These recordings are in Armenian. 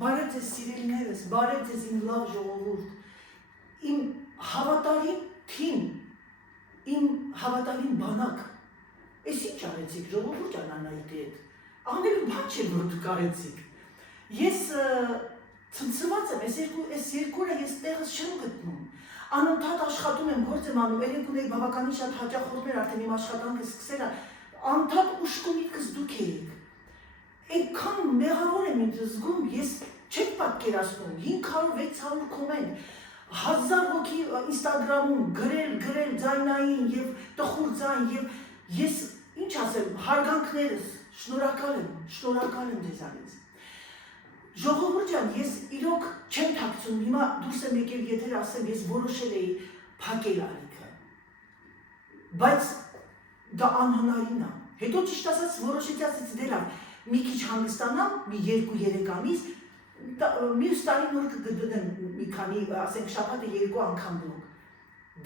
Բարև ձեզ սիրելիներս, բարև ձեզ իմ լավ ժողովուրդ, իմ հավատարիմ թիմ, իմ հավատարիմ բանակ, ես ինչ արեցիք ժողովուրդ Անանայիի հետ, անելու բան չէ, որ դուք արեցիք, ես ցնցված եմ, այս երկու օրը ես տեղս չեմ գտնում, անընդհատ աշխատում եմ, գործ եմ անում, երեք ունեի բավականին շատ հաճախորդներ արդեն իմ աշխատանքը սկսել է, անընդհատ ուշքում միտքս դուք էիք, այնքան մեղավոր եմ ինձ զգում, ես չեք պատկերացնում, 500-600 կոմենտ, 1000 հոգի ինստագրամում գրել ձայնային և տխուր ձայն և ես ինչ ասեմ, հարգանքներս, շնորհակալ եմ ձեզանից։ Ժողովուրդ ջան, ես իրոք չեմ թաքցում, հիմա դուրս եմ եկել եթեր ասեմ, ես որոշել էի փակել ալիքը, բայց դա անհնարին է, հետո ճիշտ ասած որոշեցի ասեցի դե լավ, մի քիչ հանգստանամ, մի 2-3 ամիս, մյուս տարի նոր կգտնեմ մի քանի, ասենք շաբաթը 2 անգամ բլոգ,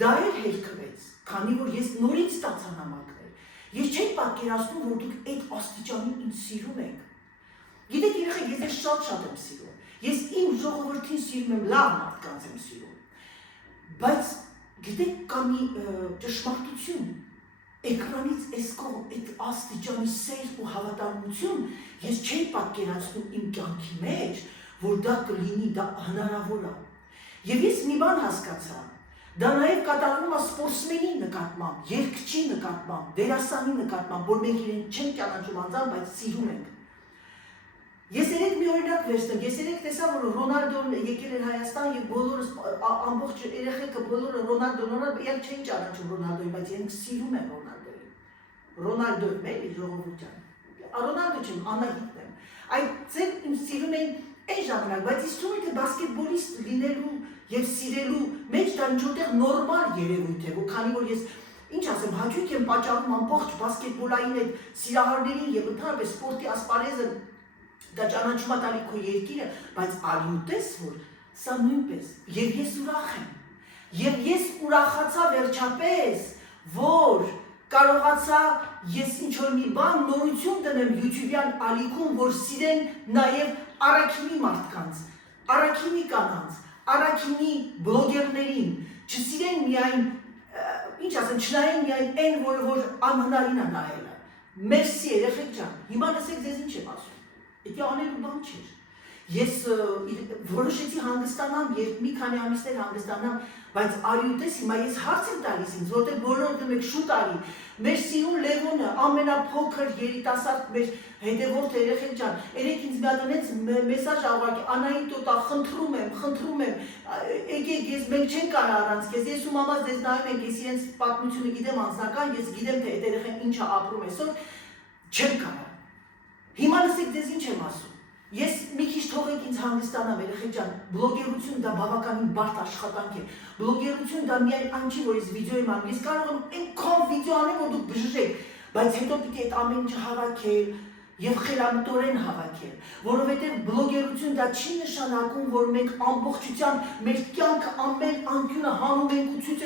դա էլ հերքվեց, քանի որ ես նորից ստացա նամակներ, ես չեմ պատկերացնում, որ դուք այդ աստիճանի ինձ սիրում եք, գիտեք երեխեք, ես ես շատ եմ սիրում, ես իմ ժողովրդին սիրում եմ, լավ մարդկանց եմ սիրում, բայց գիտեք կա մի ճշմարտություն, էկրանից այս կողմ այդ աստիճանի սեր ու հավատարմություն ես չէի պատկերացնում իմ կյանքի մեջ, որ դա կլինի, դա հնարավոր է։ Եվ ես մի բան հասկացա, դա նաև կատարվում է սպորտսմենի նկատմամբ, երգչի նկատմամբ, դերասանի նկատմամբ, որ մենք իրեն չենք ճանաչում անձամբ, բայց սիրում ենք։ Ես երեք մի օրինակ վերցնեմ, ես երեք տեսա, որ Ռոնալդոն եկել էր Հայաստան և բոլորս ամբողջ երեխեքը բոլորը Ռոնալդոն, իրենք չէին ճանաչում Ռոնալդոյին, բայց իրենք սիրում են Ռոնալդոյին։ Ռոնալդոն էլի ժողովուրդ ջան։ Ռոնալդո չեմ, Անահիտն եմ։ Այդ ձեր իմ սիրում էին այն ժամանակ, բայց ինձ թվում է թե բասկետբոլիստ լինելու և սիրելու մեջ դա ինչ-որտեղ նորմալ երևույթ է, քանի որ ես ինչ ասեմ, հաճույք եմ պատճառում ամբողջ բասկետբոլային այդ սիրահարներին և ընդհանրապես սպորտի ասպարեզը դա ճանաչում է տալի քո երկիրը, բայց արյունտես որ սա նույնպես, և ես ուրախ եմ, և ես ուրախացա վերջապես, որ կարողացա ես ինչ-որ մի բան նորություն դնեմ YouTube-յան ալիքում, որ սիրեն նաև առաքինի մարդկանց, առաքինի կանանց, առաքինի բլոգերներին, չսիրեն միայն, ինչ ասեմ, չնայեն միայն այն, որ անհնարին է նայելը, մերսի երեխեք ջան, հիմա լսեք ձեզ ինչ եմ ասում, Էդի անելու բան չէր, ես որոշեցի հանգստանամ, երբ մի քանի ամիսներ հանգստանամ, բայց արյունտես հիմա ես հարց եմ տալիս ինձ, որտեղ բոլորը դեմ եք շուտ արի, մեր Սիրուն Լևոնը, ամենափոքր երիտասարդ մեր հետևորդ երեխեք ջան, երեք ինձ մի հատ ունեց մեսաժ աղվակի, Անահիտ տոտա, խնդրում եմ, եկեք ես մենք չենք կարա առանց քեզ, ես ու մամաս ձեզ նայում ենք, ես իրենց պատմությունը գիտեմ անձնական, ես գիտեմ թե այդ երեխեն ինչ է ապրում այսօր, չեմ կարա Հիմա լսեք ձեզ ինչ եմ ասում, ես մի քիչ թողեք ինձ հանգստանամ երեխեք ջան, բլոգերություն դա բավականին բարդ աշխատանք է, բլոգերություն դա միայն այն չի, որ ես վիդեո եմ անում, ես կարող եմ այնքան վիդեո անեմ, որ դուք բժշեք, բայց հետո պիտի այդ ամեն ինչը հավաքել և խելամտորեն հավաքել, որովհետև բլոգերություն դա չի նշանակում, որ մենք ամբողջությամբ մեր կյանքը ամեն անկյունը հանում ենք ու ցույց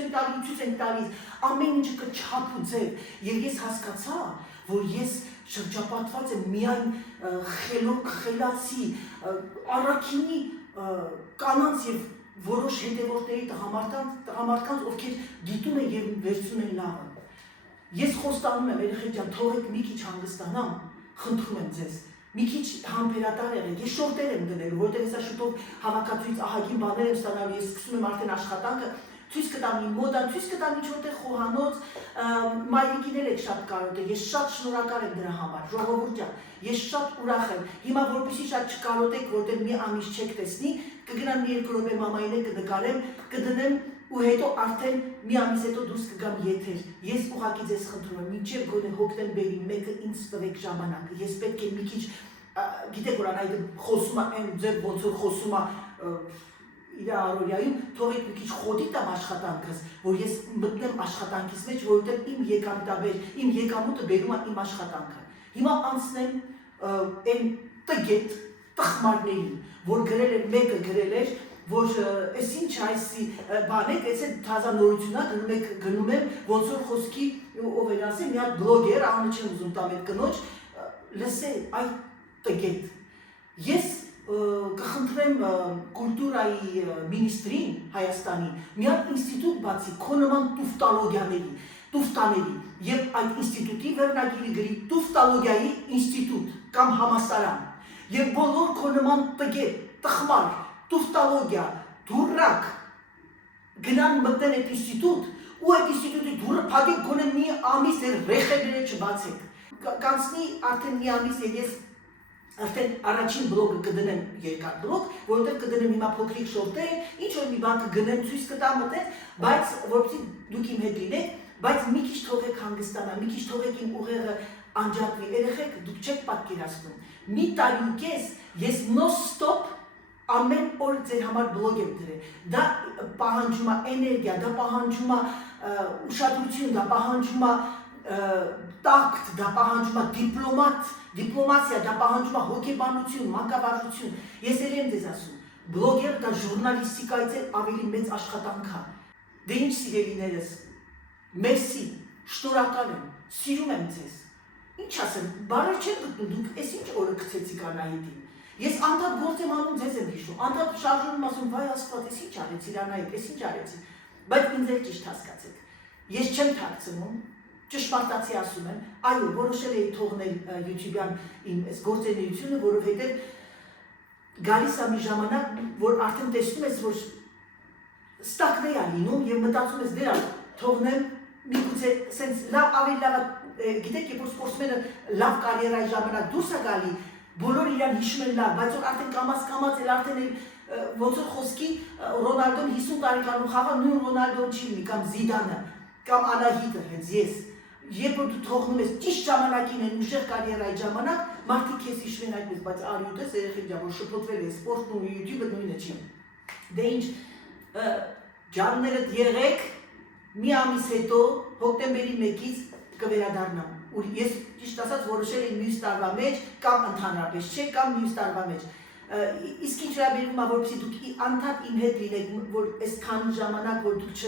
ենք տալիս, ամեն ինչը կչափ ու ձև, և ես հասկացա, որ ես շրջապատված եմ միայն խելոք, խելացի, առաքինի կանանց և որոշ հետևորդների տղամարդկանց, ովքեր գիտում են և վերցնում են լավը։ Ես խոստանում եմ, երեխեք ջան, թողեք մի քիչ հանգստանամ, խնդրում եմ ձեզ, մի քիչ համբերատար եղեք, ես շորտեր եմ դնելու, որտեղ հեսա շուտով հավաքածուից ահագին բաներ եմ ստանալու, ես սկսում եմ արդեն աշխատանքը, ցույց կտամ իմ մոդա, ցույց կտամ ինչ-որտեղ խոհանոց, մայրիկին եք շատ կարոտ եք, ես շատ շնորհակալ եմ դրա համար, ժողովուրդ ջան, ես շատ ուրախ եմ, հիմա որպեսզի շատ չկարոտեք, որտեղ մի ամիս չեք տեսնի, կգնամ մի 2 րոպե մամային հետ կնկարեմ, կդնեմ ու հետո արդեն մի ամիս հետո դուրս կգամ եթեր, ես ուղղակի ձեզ խնդրում եմ, մինչև գոնե հոկտեմբերի 1-ը ինձ տվեք ժամանակ, ես պետք է մի քիչ, գիտեք որ Անահիտը խոսում է այն ձեր ոնց որ խոսում է իր առօրյայում, թողեք մի քիչ խոդի տամ աշխատանքս, որ ես մտնեմ աշխատանքիս մեջ, որովհետև իմ եկամուտը բերում է իմ աշխատանքը։ Հիմա անցնեմ այն տգետ տխմարներին, որ գրել էր, մեկը գրել էր, որ այս ինչ այսի բան եք, այս է թազանորությունա գնում եմ, ոնց որ խոսքի ով էր ասել, մի հատ բլոգեր, անը չեմ ուզում տամ այդ կնոջ, լսել, այ տգետ։ Ես կխնդրեմ կուլտուրայի մինիստրին Հայաստանի մի հատ ինստիտուտ բացի քո նման տուֆտաների եւ այդ ինստիտուտի վերնագիրի գրի տուֆտալոգիայի ինստիտուտ կամ համալսարան եւ բոլոր քո նման տխմար տուֆտալոգիա դուրակ գնան մտնեն այդ ինստիտուտ ու այդ ինստիտուտի դուրը փակեք գոնե մի ամիս դեռ ռեխեգները չբացեք կանցնի արդեն մի ամիս եւ ես արդեն առաջին բլոգը կդնեմ երկար բլոգ, որովհետև կդնեմ հիմա փոքրիկ շորտեր, ինչ որ մի բան կգնեմ, ցույց կտամ մտել, բայց որովհետեւ դուք իմ հետ լինեք, բայց մի քիչ թողեք հանգստանալ, մի քիչ թողեք իմ ուղեղը անջատվի, երեխեք դուք չեք պատկերացնում։ Մի տարի ու կես ես non-stop ամեն օր ձեր համար բլոգ եմ դրել։ Դա պահանջում է էներգիա, դա պահանջում է ուշադրություն, դա պահանջում է տակտ, դա պահանջում է դիպլոմատիա, դա պահանջում է հոգեբանություն, մանկավարժություն։ Ես եմ ձեզ ասում, բլոգերը դա ժուրնալիստիկայից ավելի մեծ աշխատանք է։ Դե ինչ սիրելիներս, մերսի, շնորհակալ եմ, սիրում եմ ձեզ։ Ինչ ասեմ, բարեր չեմ գտնում, դուք էս ինչ օրը գցեցիք Անահիտին։ Ես անդադ գործ եմ անում, ձեզ եմ հիշում, անդադ շարժում եմ ասում, վայ Աստված, էս ինչ արեցիր Անահիտ, էս ինչ արեցիր։ Բայց ինձ էլ ճիշտ հասկացեք։ Ես չեմ թաքցնում, ճշմարտացի ասում եմ, այո, որոշել էի թողնել YouTube-յան իմ այս գործունեությունը, որովհետև գալիս է մի ժամանակ, որ արդեն տեսնում ես, որ ստակներ է լինում եւ մտածում ես դերա թողնեմ միգուցե sense լավ ավելի լավ գիտեք երբ որ սպորտսմենը լավ կարիերայի ժամանակ դուրս է գալի բոլորը իրան հիշում են լավ բայց որ արդեն կամած էլ արդեն ոնց որ խոսքի Ռոնալդոն 50 տարեկանում խաղա նույն Ռոնալդոն չի լինի կամ Զիդանը կամ Անահիտը հենց ես երբ որ դու թողնում ես ճիշտ ժամանակին են ուժեղ կարիերայի ժամանակ մարդիկ քեզ հիշում են այդպես բայց արի ու տես երեխեք ջան որ շփոթվել է սպորտն ու YouTube-ը նույնը չի դե ինչ ջաններդ եղեք մի ամիս հետո հոկտեմբերի 1-ից կվերադառնամ ու ես ճիշտ ասած որոշել եմ մյուս տարվա մեջ կամ ընդհանրապես չէ կամ մյուս տարվա մեջ իսկ ինչ վերաբերում է որպեսզի դուք անդադ իմ հետ լինեք որ այսքան ժամանակ որ դուք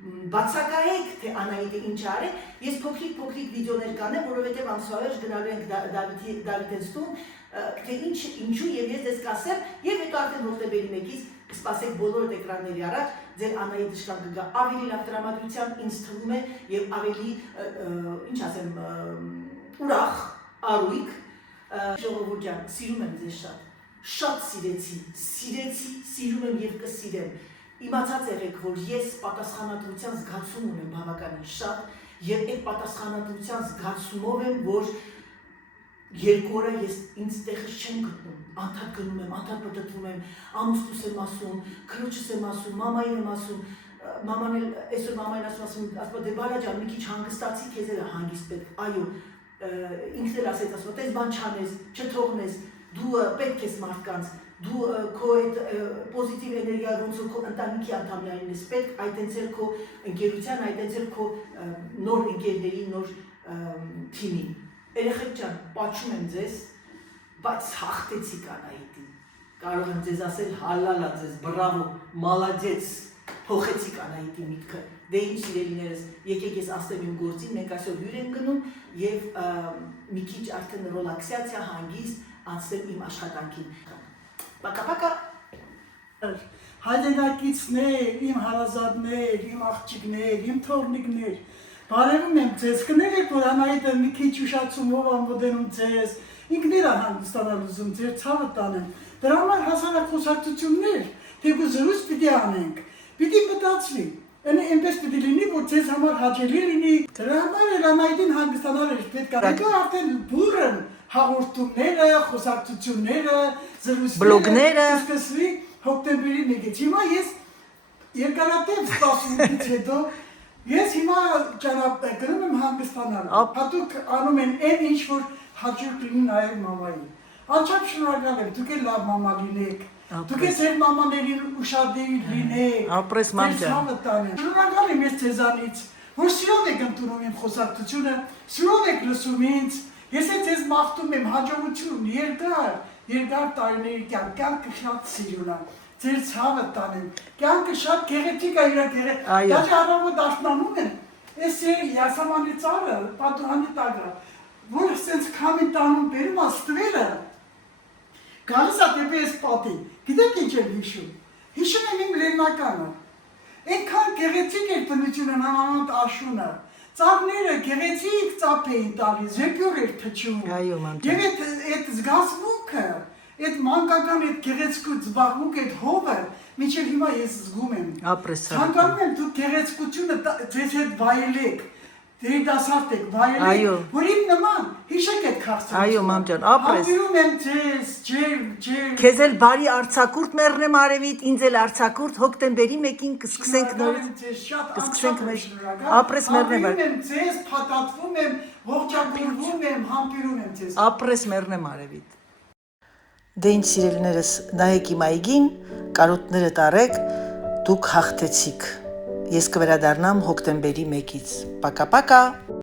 բացակայեք թե Անահիտը ինչ արել ես փոքրիկ վիդեոներ կանեմ որովհետև ամսվա գնալու ենք Դավիթենստուն թե ինչու եւ ես դες կասեմ եւ հետո արդեն հոկտեմբերի 1-ից սպասեք բոլոր էկրանների առաջ ձեր Անահիտ Դժկան կգա ավելի լավ տրամադրությամբ ինձ թվում է եւ ավելի ինչ ասեմ ուրախ արույք ժողովուրդ ջան սիրում եմ ձեզ շատ սիրեցի սիրում եմ եւ կսիրեմ իմացած եղեք որ ես պատասխանատվության զգացում ունեմ բավականին շատ եւ այդ պատասխանատվության զգացումով եմ որ երկու օրը ես ինձ տեղս չեմ գտնում անդադ գնում եմ անդադ պատտվում եմ ամուսնուս եմ ասում քրոջս եմ ասում մամային եմ ասում մաման էլ այսօր մամային ասում դե բարա ջան մի քիչ հանգստացի քեզ էլ հանգիստ պետք այո ինքն էլ ասեց ասում տես բան չանես չթողնես դու պետք ես մարդկանց դու քո այդ պոզիտիվ էներգիա ոնց որ քո ընտանիքի անդամներին ես պետք այդտենց էլ քո ընկերության այդտենց էլ քո նոր ընկերների նոր թիմին երեխեք ջան պատշում եմ ձեզ բայց հաղթեցիք Անահիտին կարող եմ ձեզ ասել հալալա ձեզ բրավո մալադեց փոխեցիք Անահիտի միտքը դե ինչ սիրելիներս եկեք ես ասեմ իմ գործին մենք այսօր հյուր ենք գնում եւ մի քիչ արդեն ռելաքսացիա հանգիստ անցնեմ իմ աշխատանքին Պակա հայրենակիցներ, իմ հարազատներ, իմ աղջիկներ, իմ թորնիկներ բարևում եմ ձեզ, կներեք որ Անահիտը մի քիչ ուշացումով անվդենում ձեզ, ինքներ հանգստանալ ուզում ձեր ցավը տանեմ, դրա համար հասարակախոսակցություններ, թեկուզ զրույց պիտի անենք, պիտի մտածվի, այնպես պիտի լինի, որ ձեզ համար հաճելի լինի, դրա համար էլ Անահիտին հանգստանալ էր պետք է, հետո արդեն բուրըն հաղորդումները, խոսակցությունները, զրույցները կսկսվի հոկտեմբերի 1-ից։ Հիմա ես երկարատև սպասումից հետո ես հիմա գնում եմ հանգստանալ։ Հատուկ անում են այն ինչ որ հաճույք լինի նաև մամային։ Անչափ շնորհակալ եմ, դուք էլ լավ մամա լինեք։ Դուք էլ ձեր մամաներին ուշադիր լինեք։ Ապրես մամ ջան։ Շնորհակալ եմ ես ձեզանից, որ սիրով եք ընդունում իմ խոսակցությունը, սիրով եք լսում ինձ։ Ես ձեզ մաղթում եմ հաջողություն, երկար տարիների կյանքը շատ սիրուն է, ձեր ցավը տանեմ, կյանքը շատ գեղեցիկ է իրակերել, դաժե առավոտ աշնանում են, ես յասամանի ծառը, պատուհանի տակը, որ սենց քամին տանում բերում աստվերը, գալիս է դեպի այս պատի։ Գիտեք ինչ եմ հիշում։ Հիշում եմ իմ լեռնականը։ Այնքան գեղեցիկ էր բնությունը նմանատ աշունը։ Ծաղները գեղեցիկ ծափ էին տալիս, զեփյուռ էր թչում։ Այո, մամ ջան։ Եվ այդ զգացմունքը, այդ մանկական այդ գեղեցկու զբաղմունքը, այդ հողը, մինչև հիմա ես զգում եմ։ Ապրես Ցանկանում եմ դուք գեղեցկությունը ձեզ հետ վայելեք, երիտասարդ եք, Այո։ վայելեք, որ իմ նման հիշեք այդ քաղցրությունը։ Այո, մամ ջան, ապրես։ Հապիրում եմ ձեզ, ջեր։ Քեզ էլ բարի արձակուրդ մեռնեմ արևիդ, ինձ էլ արձակուրդ հոկտեմբերի 1-ին կսկսենք նորից։ Կսկսենք մեր ապրես մեռնեմ Հապիրում եմ ձեզ, փաթաթվում եմ, ողջագուրվում եմ, համբիրում եմ ձեզ։ ապրես մեռնեմ արևիդ։ Դե ինչ սիրելիներս, նայեք իմ այգին, կարոտները տարեք, դուք հաղթեցիք։ Ես կվերադառնամ հոկտեմբերի 1-ից։ Պակա-պակա։